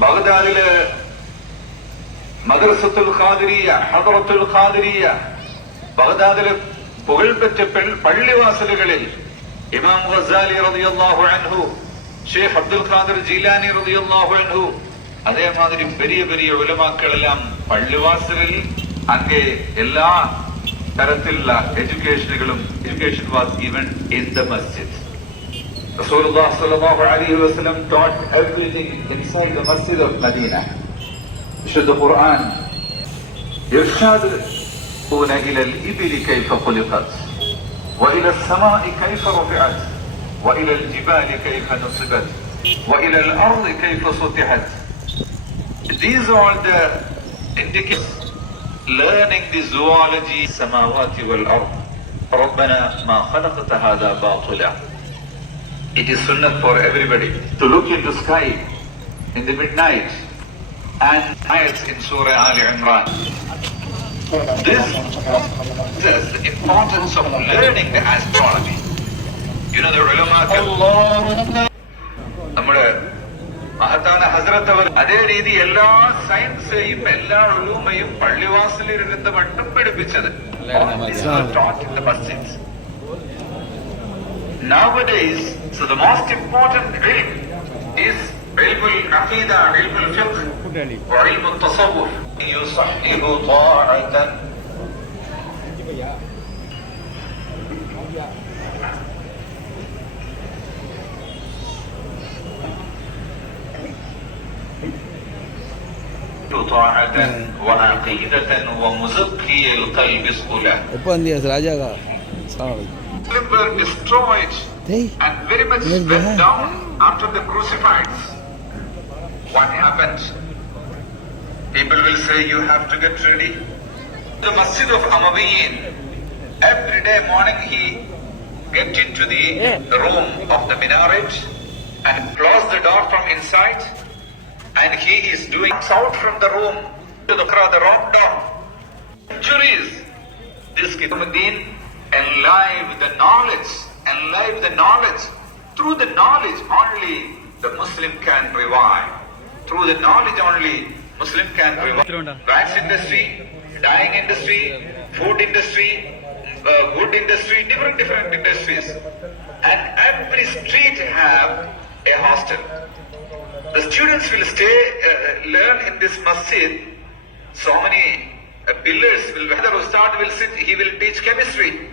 ബഗ്ദാദിൽ മദ്രസത്തുൽ ഖാദിരിയ ഹദറത്തുൽ ഖാദിരിയ ബഗ്ദാദിലെ പുകഴ്പെറ്റ പള്ളിവാസലുകളിൽ ഇമാം ഗസാലി റളിയല്ലാഹു അൻഹു ഷെയ്ഖ് അബ്ദുൽ ഖാദിർ ജീലാനി റളിയല്ലാഹു അൻഹു അതേമാതിരി വലിയ വലിയ ഉലമാക്കളെല്ലാം പള്ളിവാസലിൽ അങ്ങേ എല്ലാ തരത്തിലുള്ള എഡ്യൂക്കേഷനുകളും education was even in the masjid. Rasulullah sallallahu alayhi wa sallam taught everything inside the masjid of Medina. شد القرآن إرشاد يرشدون إلى الإبل كيف خلقت وإلى السماء كيف رفعت وإلى الجبال كيف نصبت وإلى الأرض كيف سطحت These are the indicators learning the zoology السماوات والأرض ربنا ما خلقت هذا باطلا. It is sunnah for everybody to look into sky in the midnight and ayats in Surah Ali Imran. This is the importance of learning the astronomy. You know the ulama നമ്മുടെ മഹത്താന ഹസ്രത്ത് അവർ അതേ രീതി എല്ലാ സയൻസെയും എല്ലാ ഉലൂമയും പള്ളിവാസലിരുന്ന് മട്ടും പഠിപ്പിച്ചത് Taught in the masjids. Nowadays, So the most important ilm is علم العقيدة علم الفقه وعلم التصوف يصحح طاعة طاعة وعقيدة ومزكي القلب سهولا. டேய் and very much Yes, went down after the crucified. What happened? People will say you have to get ready. The Masjid of Amawiyin, every day morning he get into the room of the minaret and close the door from inside and he is doing out from the room to the crowd, the rock down. Centuries. This Kitabuddin enlive the knowledge, enlive the knowledge. Through the knowledge only the Muslim can revive. Through the knowledge only Muslim can revive. Wax industry, dyeing industry, food industry, uh, wood industry, different different industries. And every street have a hostel. The students will stay, uh, learn in this masjid. So many uh, pillars will, whether Ustad will sit, he will teach chemistry.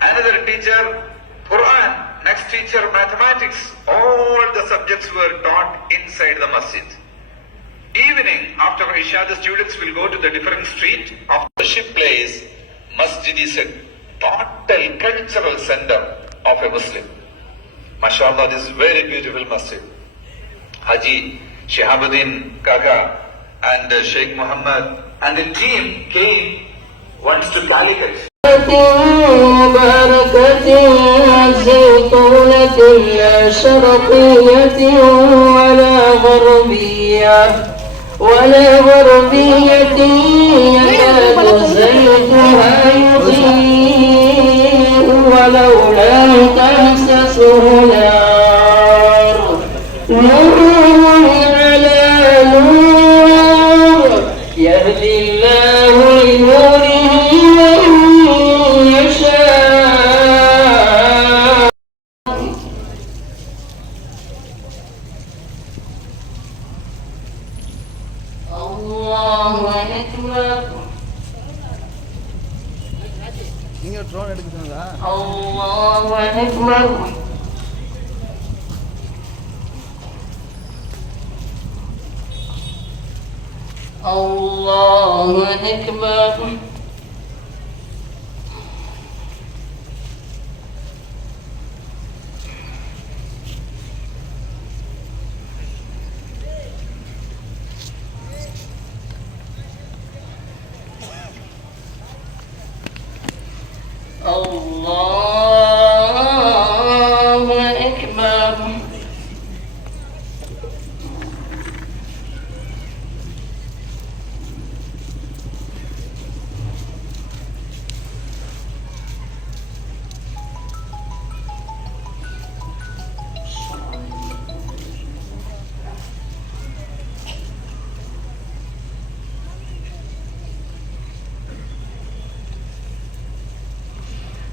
Another teacher, Quran. Next teacher, mathematics. All the subjects were taught inside the masjid. Evening, after Isha, the students will go to the different street of the worship place. Masjid is a total cultural center of a Muslim. MashaAllah, this is very beautiful masjid. Haji Shihabuddin Kaka and Sheikh Muhammad and the team came once to Calicut. مباركة زيتونة لا شرقية ولا غربية ولا غربية أكبر நீங்கள் ட்ரோன் எடுக்க சொன்னதா الله أكبر الله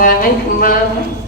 嗯还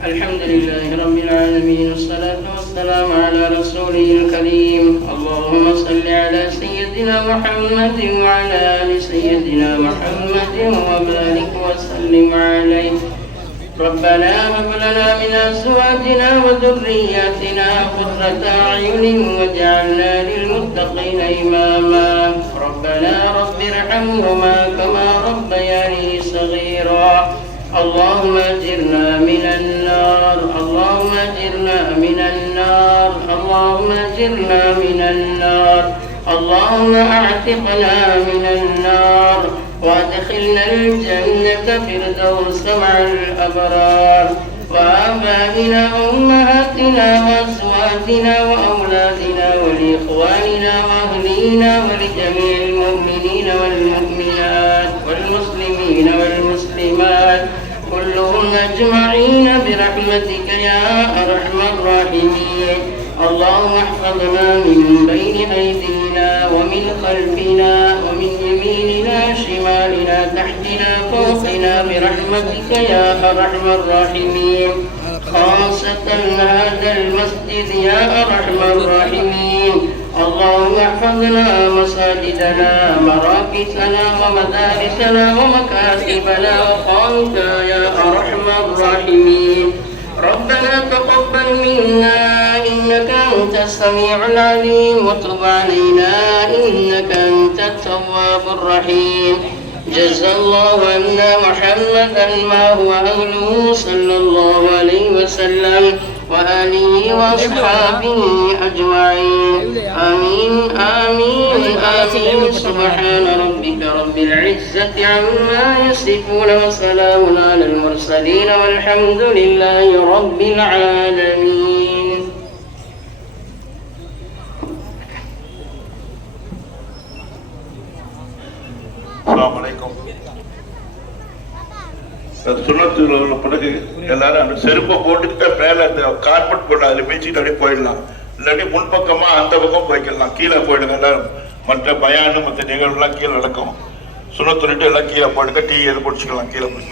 الحمد لله رب العالمين والصلاة والسلام على رسوله الكريم. اللهم صل على سيدنا محمد وعلى آل سيدنا محمد وبارك وسلم عليه. ربنا هب لنا من أزواجنا وذرياتنا قرة أعين واجعلنا للمتقين إماما. ربنا رب ارحمهما كما ربياني اللهم اجرنا من النار اللهم اجرنا من النار اللهم اجرنا من النار اللهم اعتقنا من النار وادخلنا الجنة فردوس مع الأبرار وآبائنا وأمهاتنا وأزواجنا وأولادنا ولإخواننا وأهلينا ولجميع أجمعين برحمتك يا أرحم الراحمين. اللهم احفظنا من بين أيدينا ومن خلفنا ومن يميننا شمالنا تحتنا فوقنا برحمتك يا أرحم الراحمين. خاصة هذا المسجد يا أرحم الراحمين. اللهم احفظنا مساجدنا مراكزنا ومدارسنا ومكاتبنا وقامك يا أرحم الراحمين. ربنا تقبل منا إنك أنت السميع العليم. وتب علينا إنك أنت التواب الرحيم. جزى الله عنا محمدا ما هو أهله صلى الله عليه وسلم. وآله وأصحابه أجمعين. آمين آمين آمين. سبحان ربك رب العزة عما يصفون وسلام على المرسلين والحمد لله رب العالمين. السلام عليكم. சுண்ணத்துல உள்ள பிறகு எல்லாரும் அந்த செருப்பை போட்டுக்கிட்ட மேலே அந்த கார்பெட் போட்டு அதில் மிதிச்சுட்டு அப்படியே போயிடலாம். இல்லாட்டி முன்பக்கமாக அந்த பக்கம் போய்க்கலாம். கீழே போயிடுங்க எல்லாரும். மற்ற பயானு மற்ற நிகழ்வுலாம் கீழே நடக்கும். சுண்ணத்துலிட்டு எல்லாம் கீழே போடுங்க. டீ எது குடிச்சுக்கலாம். கீழே போய்.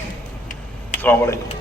அஸ்ஸலாமு அலைக்கும்.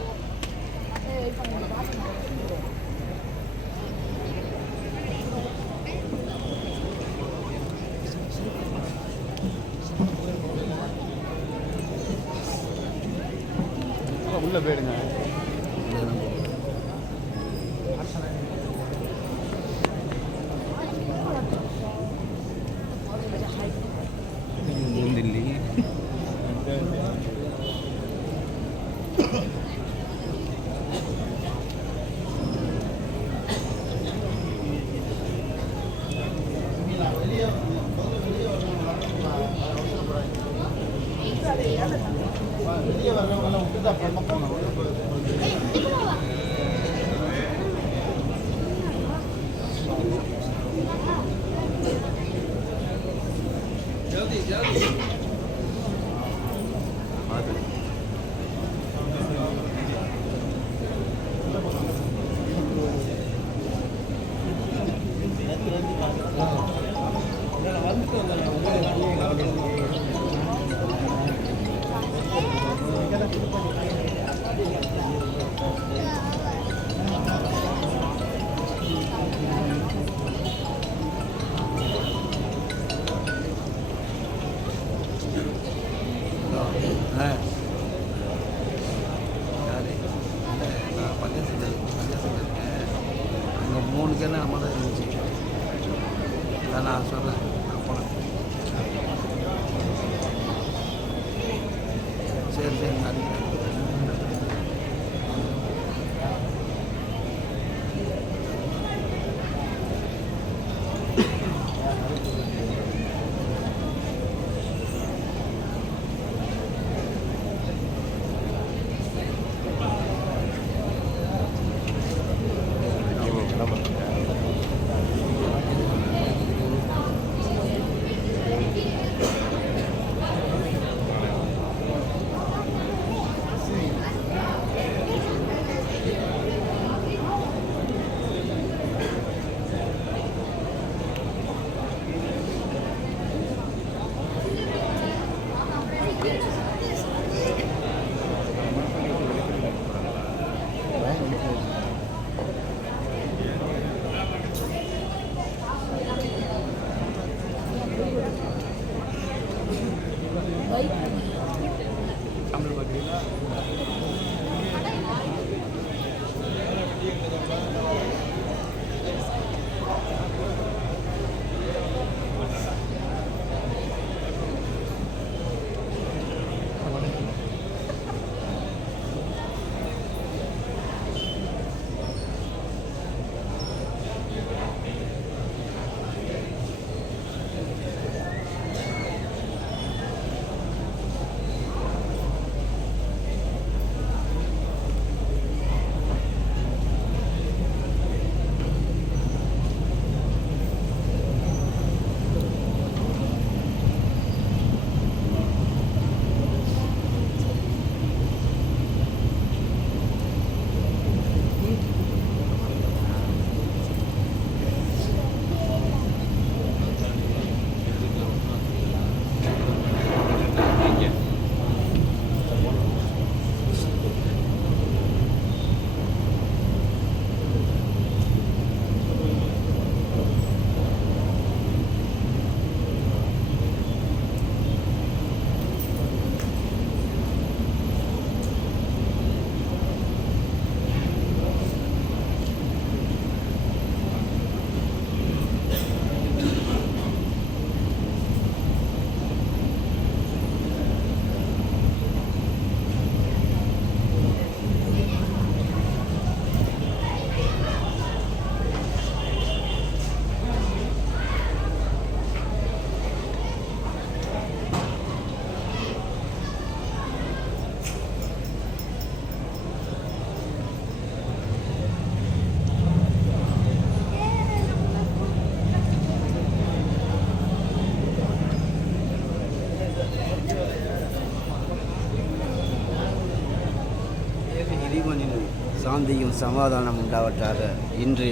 சாந்தியும் சமாதானம் உண்டாவற்றாக இன்று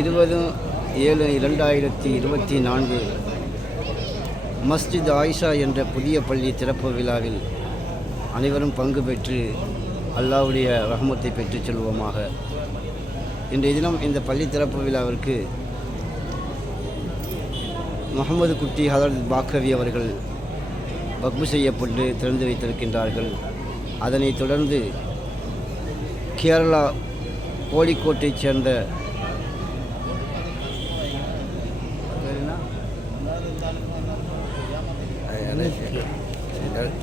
இருபது ஏழு இரண்டாயிரத்தி இருபத்தி நான்கு மஸ்ஜித் ஆயிஷா என்ற புதிய பள்ளி திறப்பு விழாவில் அனைவரும் பங்கு பெற்று அல்லாவுடைய ரகமத்தை பெற்றுச் செல்வோமாக. இன்றைய தினம் இந்த பள்ளி திறப்பு விழாவிற்கு முகமது குட்டி ஹதரத் பாக்கவி அவர்கள் வக்பு செய்யப்பட்டு திறந்து வைத்திருக்கின்றார்கள். அதனைத் தொடர்ந்து கேரளா கோழிக்கோட்டைச் சேர்ந்த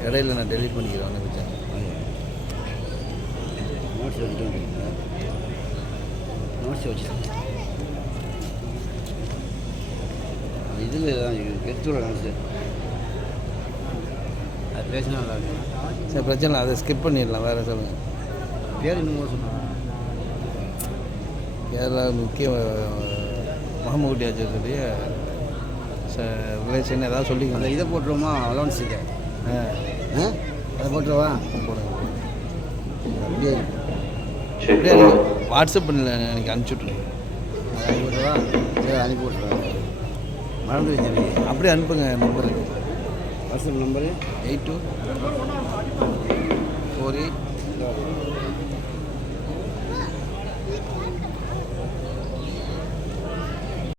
இடையில நான் டெலிட் பண்ணிக்கிறேன் இதில் எடுத்துள்ள நோட்ஸு அது பேசினா நல்லா இருக்கும். சரி பிரச்சனை இல்லை. அதை ஸ்கிப் பண்ணிடலாம். வேறு சொல்லுங்கள் பேர் இன்னும் சொன்னாங்க கேரளா முக்கிய முகமகுட்டி ஆச்சரிய ரிலேஷன் ஏதாவது அந்த சொல்லிக்கணும் இதை போட்டுருவோமா? அலவன்ஸ் இதை. ஆ. ஆ? அதை போட்டுருவா? போடுங்க அப்படியே வாட்ஸ்அப் பண்ணல எனக்கு அனுப்பிச்சி விட்ருங்க அனுப்பி விட்டுருவா? சரி அனுப்பி விட்ருவேன் மறந்து வச்சிருக்கீங்க அப்படியே அனுப்புங்க நம்பருக்கு வாட்ஸ்அப் நம்பரு? Eight two